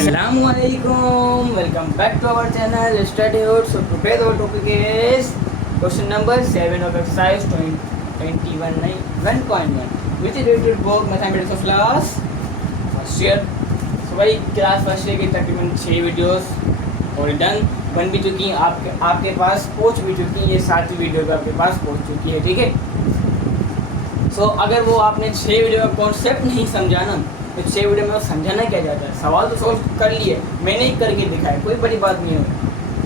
Assalamualaikum. Welcome back to our channel Study Hood. So today's our topic is question number 7 of exercise 21.1, which is related book Mathematics of class first year. So भाई class first year की तकरीबन 6 videos और done बन भी चुकी हैं, आपके पास पहुंच भी चुकी हैं। ये 7वीं वीडियो भी आपके पास पहुंच चुकी है, ठीक है। सो अगर वो आपने 6 वीडियो का कॉन्सेप्ट नहीं समझा ना, तो 6 वीडियो में समझाना क्या जाता है। सवाल तो सॉल्व कर लिए, मैंने ही करके दिखाया, कोई बड़ी बात नहीं है।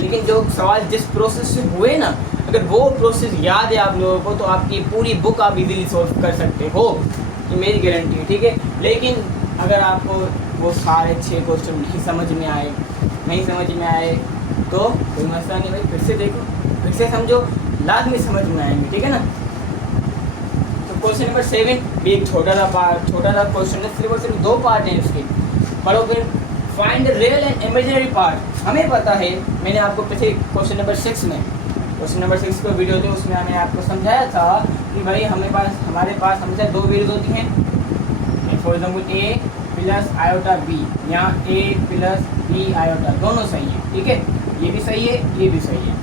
लेकिन जो सवाल जिस प्रोसेस से हुए ना, अगर वो प्रोसेस याद है आप लोगों को, तो आपकी पूरी बुक आप इजीली सॉल्व कर सकते हो, ये मेरी गारंटी है, ठीक है। लेकिन अगर आपको वो सारे 6 क्वेश्चन नहीं समझ में आए तो कोई मसला नहीं भाई, फिर से देखो, फिर से समझो, लाजमी समझ में आएंगे, ठीक है ना। क्वेश्चन नंबर 7 भी एक छोटा सा क्वेश्चन है, सिर्फ और सिर्फ 2 पार्ट हैं उसके। पढ़ो फिर। Find real and imaginary part. हमें पता है, मैंने आपको पिछले क्वेश्चन नंबर 6 को वीडियो थे, उसमें मैंने आपको समझाया था कि भाई हमारे पास हमेशा 2 वैल्यूज होती हैं। For example a plus iota b, यहाँ a प्लस b आयोटा दोनों सही है, ठीक है। ये भी सही है, ये भी सही है।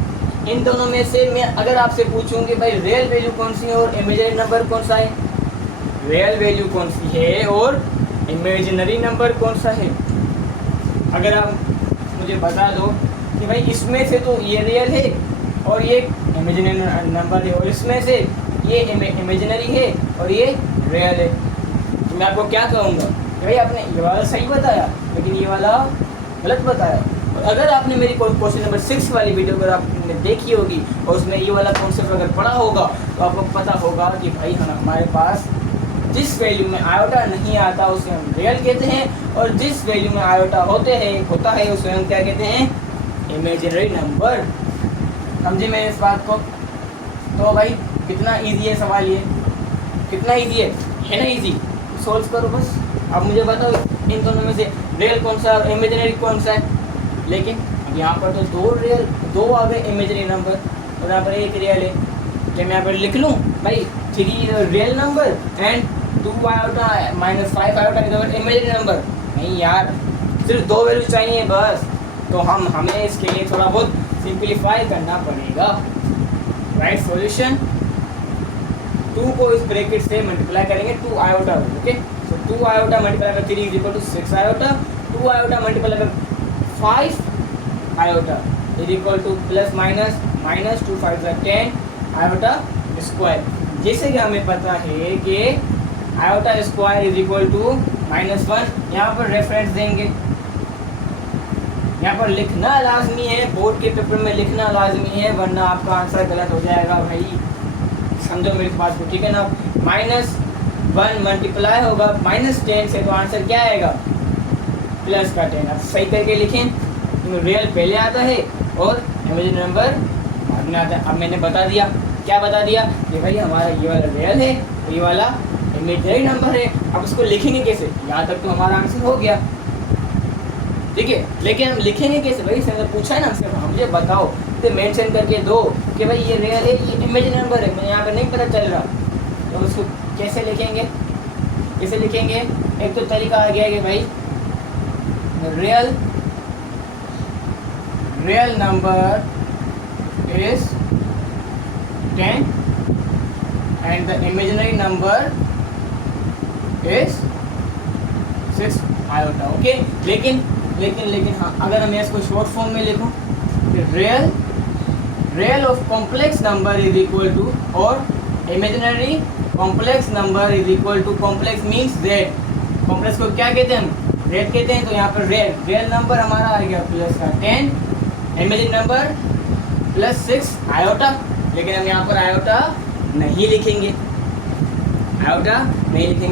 इन दोनों में से मैं अगर आपसे पूछूं कि भाई रियल वैल्यू कौन सी है और इमेजिनरी नंबर कौन सा है, रियल वैल्यू कौन सी है और इमेजिनरी नंबर कौन सा है, अगर आप मुझे बता दो कि भाई इसमें से तो ये रियल है और ये इमेजिनरी नंबर है, और इसमें से ये इमेजिनरी है और ये रियल है, तो मैं आपको क्या कहूँगा कि भाई आपने ये वाला सही बताया लेकिन ये वाला गलत बताया। अगर आपने मेरी क्वेश्चन नंबर 6 वाली वीडियो अगर आपने देखी होगी और उसमें ये वाला कॉन्सेप्ट अगर पढ़ा होगा, तो आपको पता होगा कि भाई हमारे पास जिस वैल्यू में आयोटा नहीं आता उसे हम रियल कहते हैं, और जिस वैल्यू में आयोटा होता है उसे हम क्या कहते हैं, इमेजिनरी नंबर। समझे मैं इस बात को? तो भाई कितना ईजी है सवाल, ये कितना ईजी है ना। ईजी सोल्व करो बस। अब मुझे बताओ इन दोनों में से रियल कौन सा और इमेजिनरी कौन सा है। लेकिन अब यहाँ पर तो 2 आ गए इमेजिनरी नंबर और यहाँ पर 1 रियल है। क्या मैं यहाँ पर लिख लूँ भाई 3 real number and 2 iota -5 iota imaginary number? नहीं यार, सिर्फ 2 वैल्यू चाहिए बस। तो हमें इसके लिए थोड़ा बहुत सिंप्लीफाई करना पड़ेगा। राइट सॉल्यूशन 2 को इस ब्रैकेट से मल्टीप्लाई करेंगे 2 iota, okay. So 2 iota multiply by 3 is equal to 6 iota, 2 iota multiply by 5 iota is equal to plus minus -2 5 10 iota square. जैसे कि हमें पता है कि iota square is equal to -1, यहाँ पर रेफरेंस देंगे, यहाँ पर लिखना लाजमी है, बोर्ड के पेपर में लिखना लाजमी है, वरना आपका आंसर गलत हो जाएगा भाई। समझो मेरी बात को, ठीक है ना। -1 मल्टीप्लाई होगा -10 से, तो आंसर क्या आएगा, प्लस का 10। अब सही करके लिखें, रियल पहले आता है और इमेजिनरी नंबर बाद में आता है। अब मैंने बता दिया, क्या बता दिया कि भाई हमारा ये वाला रियल है, ये वाला इमेजिनरी नंबर है। अब उसको लिखेंगे कैसे, यहाँ तक तो हमारा आंसर हो गया, ठीक है। लेकिन हम लिखेंगे कैसे भाई, सर पूछा है ना हमसे, मुझे बताओ, तो मेंशन करके दो कि भाई ये रियल है, ये इमेजिनरी नंबर है, मुझे यहाँ पर नहीं पता चल रहा, तो उसको कैसे लिखेंगे, एक तो तरीका आ गया कि भाई real number is 10 and the imaginary number is 6 iota, okay. लेकिन हाँ, अगर मैं इसको शॉर्ट फॉर्म में लिखूं कि real of complex number is equal to, और imaginary complex number is equal to, complex means z, complex को क्या कहते हैं हम, z कहते हैं। तो यहाँ पर रियल नंबर हमारा आ गया प्लस का 10, इमेजिनरी नंबर प्लस 6 आयोटा। लेकिन हम यहाँ पर आयोटा नहीं लिखेंगे,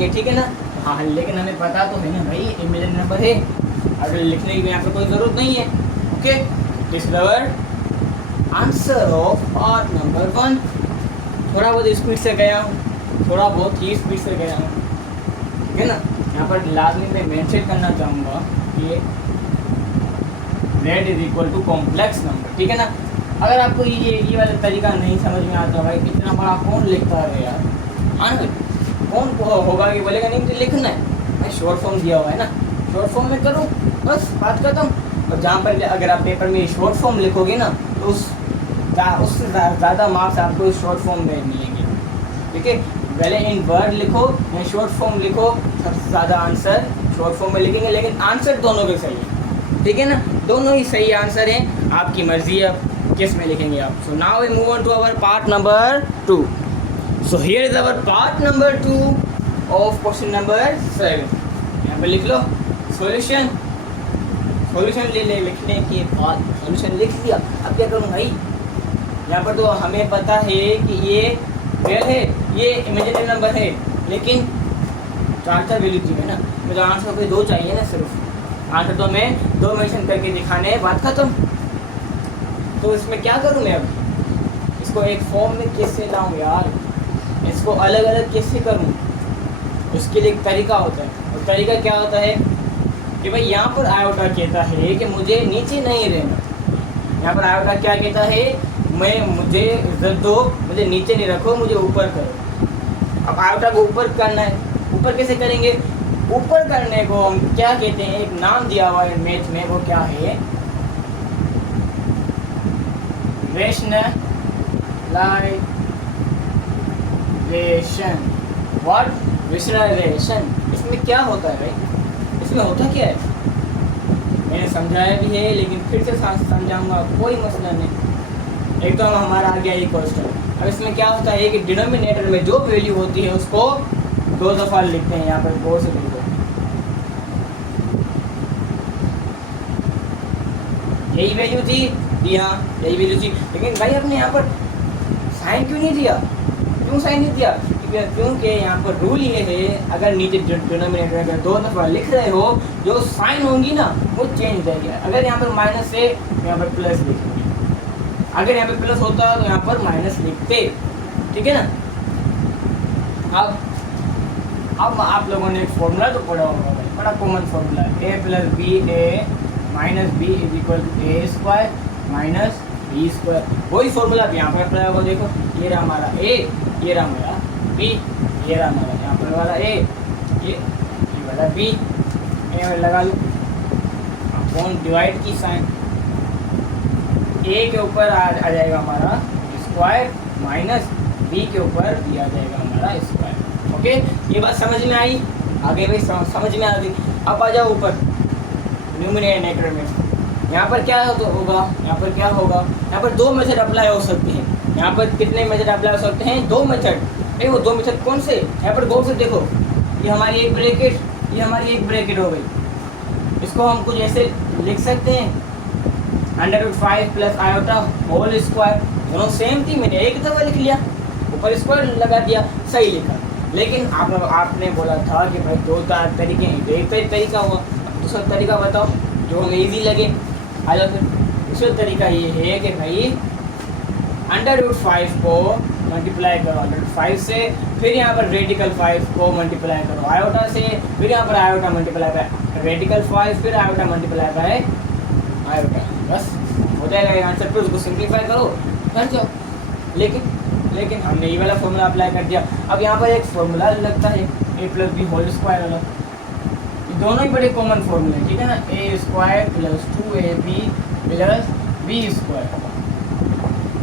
ठीक है ना। हाँ, लेकिन हमें पता तो है ना भाई इमेजिनरी नंबर है, अगर लिखने की यहाँ पर कोई ज़रूरत नहीं है, okay. This is our answer of part number 1। थोड़ा बहुत स्पीड से गया हूँ, ठीक है ना। यहाँ पर लाजमी में मेंशन करना चाहूँगा कि z is equal to complex number, ठीक है ना। अगर आपको ये वाला तरीका नहीं समझ में आता भाई, इतना बड़ा कौन लिखता है यार, हाँ ना। कौन होगा कि बोलेगा नहीं मुझे लिखना है भाई, शॉर्ट फॉर्म दिया हुआ है ना, शॉर्ट फॉर्म में करूँ, बस बात खत्म। और जहाँ पर अगर आप पेपर में शॉर्ट फॉर्म लिखोगे ना तो उससे ज़्यादा मार्क्स आपको शॉर्ट फॉर्म में मिलेंगे, ठीक है। पहले इन वर्ड लिखो या शॉर्ट फॉर्म लिखो, सबसे ज़्यादा आंसर शॉर्ट फॉर्म में लिखेंगे, लेकिन आंसर दोनों के सही है, ठीक है ना, दोनों ही सही आंसर हैं, आपकी मर्जी है किस में लिखेंगे आप। So now we move on to our part number 2। So here is our part number 2 of question number 7। यहाँ पर लिख लो सॉल्यूशन। सॉल्यूशन लिखने के बाद सॉल्यूशन लिख दिया, अब क्या करूँ भाई। यहाँ पर तो हमें पता है कि ये रियल है, ये इमेजिनरी नंबर है, लेकिन चार वैल्यू चाहिए ना, मुझे आंसर कोई 2 चाहिए ना, सिर्फ आंसर तो मैं 2 मेंशन करके दिखाने है, बात खत्म। तो इसमें क्या करूँ मैं अब, इसको एक फॉर्म में कैसे लाऊँ यार, इसको अलग अलग कैसे करूँ, उसके लिए एक तरीका होता है। और तरीका क्या होता है कि भाई यहाँ पर आयोटा कहता है कि मुझे नीचे नहीं रहना, यहाँ पर आयोटा क्या कहता है, मुझे इज्जत दो, मुझे नीचे नहीं रखो, मुझे ऊपर करो। अब आयोटा को ऊपर करना है, ऊपर कैसे करेंगे, ऊपर करने को हम क्या कहते हैं, एक नाम दिया हुआ है मैथ में, वो क्या है, रेशनलाइजेशन। What, rationalisation. इसमें क्या होता है भाई, इसमें होता क्या है, मैंने समझाया भी है लेकिन फिर से समझाऊंगा, कोई मसला नहीं। एक तो हमारा आ गया ये क्वेश्चन। अब इसमें क्या होता है कि डिनोमिनेटर में जो वैल्यू होती है उसको 2 दफ़ा लिखते हैं, यहाँ पर गौर से लिखो, यही वैल्यू थी, हाँ यही वैल्यू थी, लेकिन भाई आपने यहाँ पर साइन क्यों नहीं दिया, क्यों साइन नहीं दिया, क्योंकि यहाँ पर रूल ये है, अगर नीचे डिनोमिनेटर में 2 दफ़ा लिख रहे हो, जो साइन होंगी ना वो चेंज हो जाएगी। अगर यहाँ पर माइनस है तो यहाँ पर प्लस लिखेंगे, अगर यहाँ पे प्लस होता तो यहाँ पर माइनस लिखते, ठीक है ना। अब आप लोगों ने एक फॉर्मूला तो पढ़ा होगा भाई, बड़ा common formula, a plus b a minus b is equal to a square minus b square. वही फॉर्मूला भी यहाँ पर अप्लाई होगा, देखो ये रहा हमारा a, ये रहा हमारा b, ये रहा हमारा यहाँ पर वाला a, ये वाला b, ये लगा लो, अपॉन डिवाइड की साइन, a के ऊपर आ जाएगा हमारा स्क्वायर माइनस b के ऊपर भी आ जाएगा हमारा स्क्वायर। ओके, ये बात समझ में आई, आगे भाई समझ में आ गई। अब आ जाओ ऊपर न्यूमरेटर में, यहाँ पर क्या होगा, यहाँ पर क्या होगा, यहाँ पर 2 मेथड अप्लाई हो सकते हैं। यहाँ पर कितने मेथड अप्लाई हो सकते हैं, 2 मेथड। भाई वो 2 मेथड कौन से, यहाँ पर गौर से देखो, ये हमारी एक ब्रैकेट, ये हमारी एक ब्रैकेट हो गई, इसको हम कुछ ऐसे लिख सकते हैं, √5 प्लस आयोटा होल स्क्वायर, दोनों सेम थी, मैंने एक दफ़ा लिख लिया, ऊपर स्क्वायर लगा दिया, सही लिखा। लेकिन आपने बोला था कि भाई 2 तरीके हैं, एक तरीका हुआ, दूसरा तरीका बताओ जो हमें ईजी लगे। आ जाओ फिर, दूसरा तरीका ये है कि भाई √5 को मल्टीप्लाई करो √5 से, फिर यहाँ पर रेडिकल 5 को मल्टीप्लाई करो आयोटा से, फिर यहाँ पर आयोटा मल्टीप्लाई बाय रेडिकल 5, फिर आयोटा मल्टीप्लाई बाय आयोटा, बस हो जाएगा ये आंसर। फिर उसको सिंप्लीफाई करो, कर जाओ। लेकिन हमने ये वाला फॉर्मूला अप्लाई कर दिया। अब यहाँ पर एक फॉर्मूला लगता है a plus b whole square वाला, ये दोनों ही बड़े कॉमन फॉर्मूले हैं, ठीक है ना, a square plus 2ab plus B square.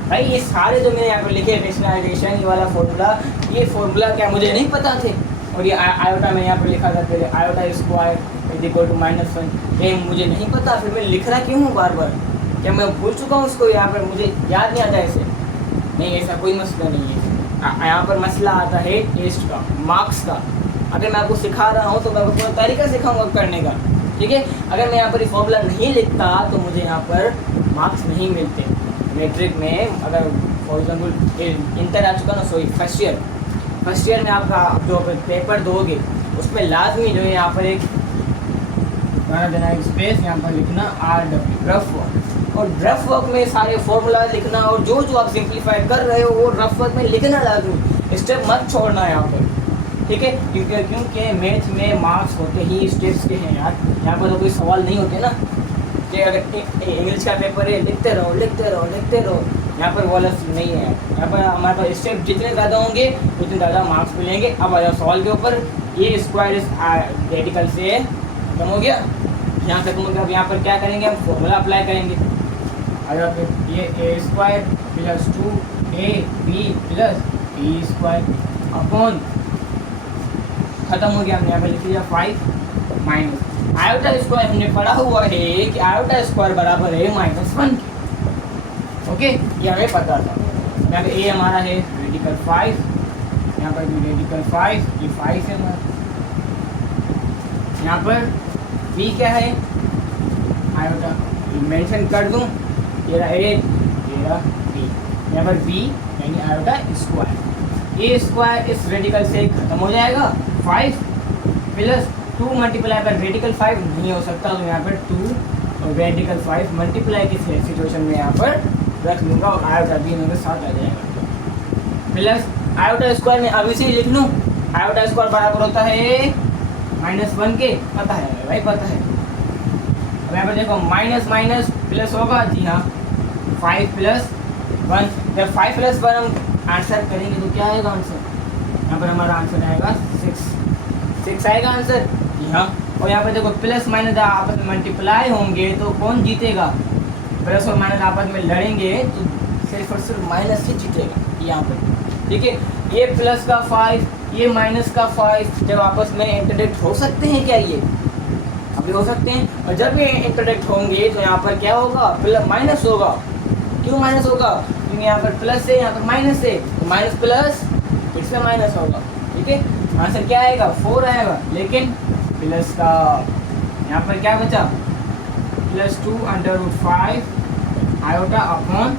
भाई ये सारे जो मैंने यहाँ पर लिखे रेशनलाइजेशन, ये वाला फॉर्मूला, ये फॉर्मूला क्या मुझे नहीं पता थे, और ये आयोटा में यहाँ पर लिखा था पहले, iota square is equal to -1, ये मुझे नहीं पता, फिर मैं लिख रहा क्यों हूँ बार बार, क्या मैं भूल चुका हूँ उसको, यहाँ पर मुझे याद नहीं आता ऐसे, नहीं ऐसा कोई मसला नहीं है। यहाँ पर मसला आता है टेस्ट का, मार्क्स का। अगर मैं आपको सिखा रहा हूँ तो मैं आपको तरीका सिखाऊंगा करने का, ठीक है। अगर मैं यहाँ पर फॉर्मूला नहीं लिखता तो मुझे यहाँ पर मार्क्स नहीं मिलते। मैट्रिक में अगर फॉर एग्जाम्पल इंटर आ चुका ना, सॉरी फर्स्ट ईयर में आपका जो पेपर दोगे उसमें लाजमी जो है यहाँ पर एक गाना देना, एक स्पेस यहाँ पर लिखना RW रफ वर्क, और रफ वर्क में सारे फॉर्मूला लिखना, और जो जो आप सिंप्लीफाई कर रहे हो वो रफ वर्क में लिखना लाजमी, स्टेप मत छोड़ना यहाँ पर, ठीक है। क्योंकि मैथ में मार्क्स होते ही स्टेप्स के हैं यार, यहाँ पर तो कोई सवाल नहीं होते ना कि अगर इंग्लिश का पेपर है लिखते रहो, यहाँ पर वाला नहीं है। यहाँ पर हमारे पास स्टेप जितने ज़्यादा होंगे उतने ज़्यादा मार्क्स मिलेंगे। अब आ जाओ सवाल के ऊपर, ये स्क्वायर इस रेडिकल से खत्म हो गया, यहाँ खत्म हो गया। अब यहाँ पर क्या करेंगे, हम फॉर्मूला अप्लाई करेंगे। अगर ये A square plus 2ab plus B square upon, खत्म हो गया, हमने यहाँ पर लिख दिया 5 माइनस आयोटा स्क्वायर। हमने पढ़ा हुआ है कि आयोटा स्क्वायर बराबर है -1 के। ओके, ये हमें पता था। यहाँ पे ए हमारा है रेडिकल 5, यहाँ पर भी रेडिकल 5, ये 5 है हमारा। यहाँ पर बी क्या है, आयोटा, मेंशन कर दूँ, ये रहा ए, ये रहा बी। यहाँ पर बी यानी आयोटा स्क्वायर, ए स्क्वायर इस रेडिकल से खत्म हो जाएगा। 5 प्लस 2 मल्टीप्लाई पर रेडिकल 5 नहीं हो सकता, तो यहाँ पर 2 और रेडिकल 5 मल्टीप्लाई की सिचुएशन में यहाँ पर रख लूँगा और आयोटा भी इनके साथ आ जाएगा। प्लस आयोटा स्क्वायर में अभी से लिख लूँ, आयोटा स्क्वायर बराबर होता है -1 के, पता है भाई, पता है। अब यहाँ पर देखो माइनस माइनस प्लस होगा, जी हाँ, 5 प्लस 1, जब 5 प्लस 1 हम आंसर करेंगे तो क्या आएगा आंसर, यहाँ पर हमारा आंसर आएगा 6 आएगा आंसर, जी हाँ। और यहाँ पर देखो प्लस माइनस आपस में मल्टीप्लाई होंगे तो कौन जीतेगा, प्लस और माइनस आपस में लड़ेंगे तो सिर्फ और सिर्फ माइनस ही जीतेगा यहाँ पर। ठीक है, ये प्लस का 5, ये माइनस का 5 जब आपस में इंटरसेक्ट हो सकते हैं क्या, ये अभी हो सकते हैं, और जब ये इंटरसेक्ट होंगे तो यहाँ पर क्या होगा, प्लस माइनस होगा। क्यों माइनस होगा, क्योंकि यहाँ पर प्लस है, यहाँ पर माइनस है, तो माइनस प्लस फिर से माइनस होगा। ठीक है, आंसर क्या आएगा, 4 आएगा। लेकिन प्लस का यहाँ पर क्या बचा, +2√5 आयोटा अपॉन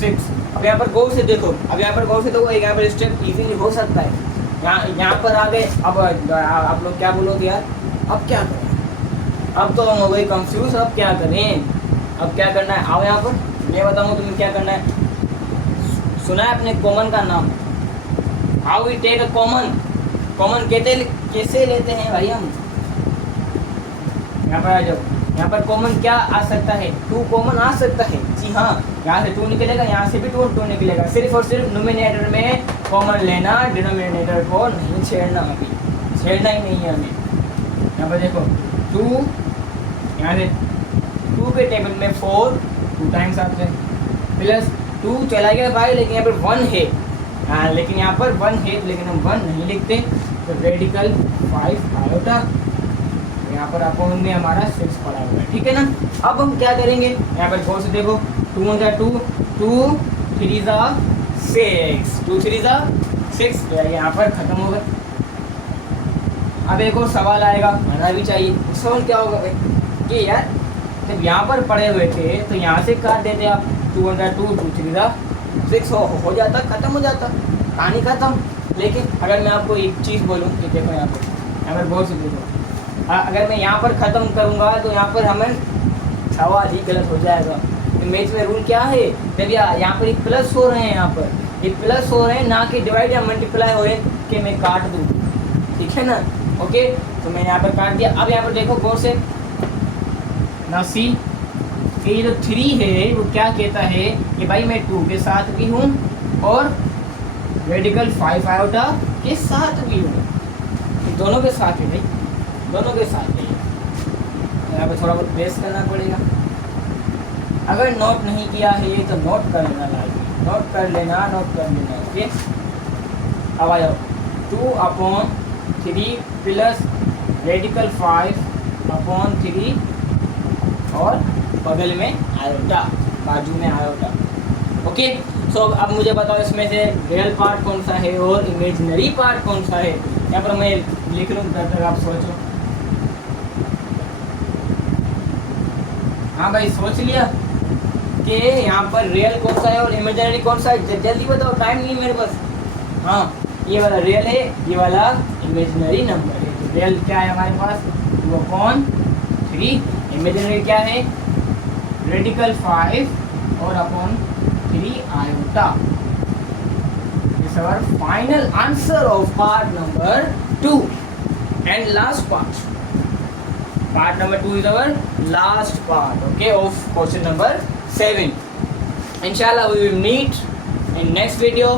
6। अब यहाँ पर गौर से देखो, यहाँ पर स्टेप इजीली हो सकता है। यहाँ पर आ गए, अब आप लोग क्या बोलोगे यार, अब क्या करें, अब तो हम हो गए कंफ्यूज, अब क्या करें, अब क्या करना है, आओ यहाँ पर मैं बताऊँ तुम्हें क्या करना है। सुना है अपने कॉमन का नाम, how we take a common कैसे लेते हैं भाई हम। यहाँ पर आ जाओ, यहाँ पर कॉमन क्या आ सकता है, 2 कॉमन आ सकता है, जी हाँ। यहाँ से 2 निकलेगा, यहाँ से भी 2 निकलेगा। सिर्फ और सिर्फ नोमिनेटर में कॉमन लेना, डिनोमिनेटर को नहीं छेड़ना, अभी छेड़ना ही नहीं है हमें। यहाँ पर देखो 2, यहाँ से 2 के टेबल में 4 2 टाइम्स आते हैं, प्लस 2 चला गया भाई, लेकिन यहाँ पर 1 है, हाँ, लेकिन यहाँ पर 1 है, लेकिन हम 1 नहीं लिखते, तो रेडिकल 5 आयोटा, यहाँ पर अपॉन में हमारा 6 पड़ा हुआ है। ठीक है ना, अब हम क्या करेंगे, यहाँ पर गौर से देखो, 2 × 2 2 3 6 2 3 6, तो यहाँ पर खत्म होगा। अब एक और सवाल आएगा, आना भी चाहिए। सवाल क्या होगा भाई, कि यार जब यहाँ पर पड़े हुए थे तो यहाँ से काट देते आप, 2 × 2 2 3 6 हो जाता, खत्म हो जाता, कहानी खत्म। लेकिन अगर मैं आपको एक चीज़ बोलूँ कि देखो यहाँ पर बहुत सी देखो, अगर मैं यहाँ पर ख़त्म करूँगा तो यहाँ पर हमें सवाल ही गलत हो जाएगा। तो मैथ में रूल क्या है, जब यहाँ पर एक प्लस हो रहे हैं, यहाँ पर ये प्लस हो रहे हैं, ना कि डिवाइड या मल्टीप्लाई हो रहे हैं कि मैं काट दूँ। ठीक है ना, ओके, तो मैंने यहाँ पर काट दिया। अब यहाँ पर देखो गौर से ना, सी ये जो 3 है वो क्या कहता है कि भाई मैं 2 के साथ भी हूँ और रेडिकल 5 आयोटा के साथ भी हूँ, दोनों के साथ है भाई, दोनों के साथ है। यहाँ पर थोड़ा बहुत बेस करना पड़ेगा। अगर नोट नहीं किया है तो नोट कर लेना, लाइक नोट कर लेना। ओके, अब आ जाओ, 2/3 प्लस रेडिकल 5/3 और बगल में आयोटा, बाजू में आयोटा। ओके, सो अब मुझे बताओ इसमें से रियल पार्ट कौन सा है और इमेजिनरी पार्ट कौन सा है। यहाँ पर मैं लिख लूँ, तब तक आप सोचो। हाँ भाई, सोच लिया कि यहाँ पर रियल कौन सा है और इमेजिनरी कौन सा है, जल्दी बताओ, टाइम नहीं मेरे पास। हाँ, ये वाला रियल है, ये वाला इमेजिनरी नंबर है। तो रियल क्या है हमारे पास, 2/3, इमेजिनरी क्या है, रेडिकल 5 और upon 3 iota. This is our final answer of part number 2 and last part. Part number 2 is our last part, okay, of question number 7. Inshallah, we will meet in next video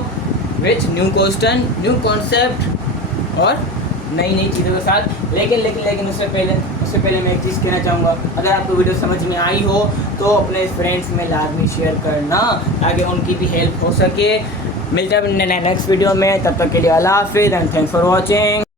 with new question, new concept और नई नई चीज़ों के साथ। लेकिन उससे पहले मैं एक चीज़ कहना चाहूँगा, अगर आपको वीडियो समझ में आई हो तो अपने फ्रेंड्स में लाजमी शेयर करना ताकि उनकी भी हेल्प हो सके। मिलते हैं नेक्स्ट वीडियो में, तब तक के लिए अल्लाह हाफिज़ एंड थैंक्स फॉर वॉचिंग।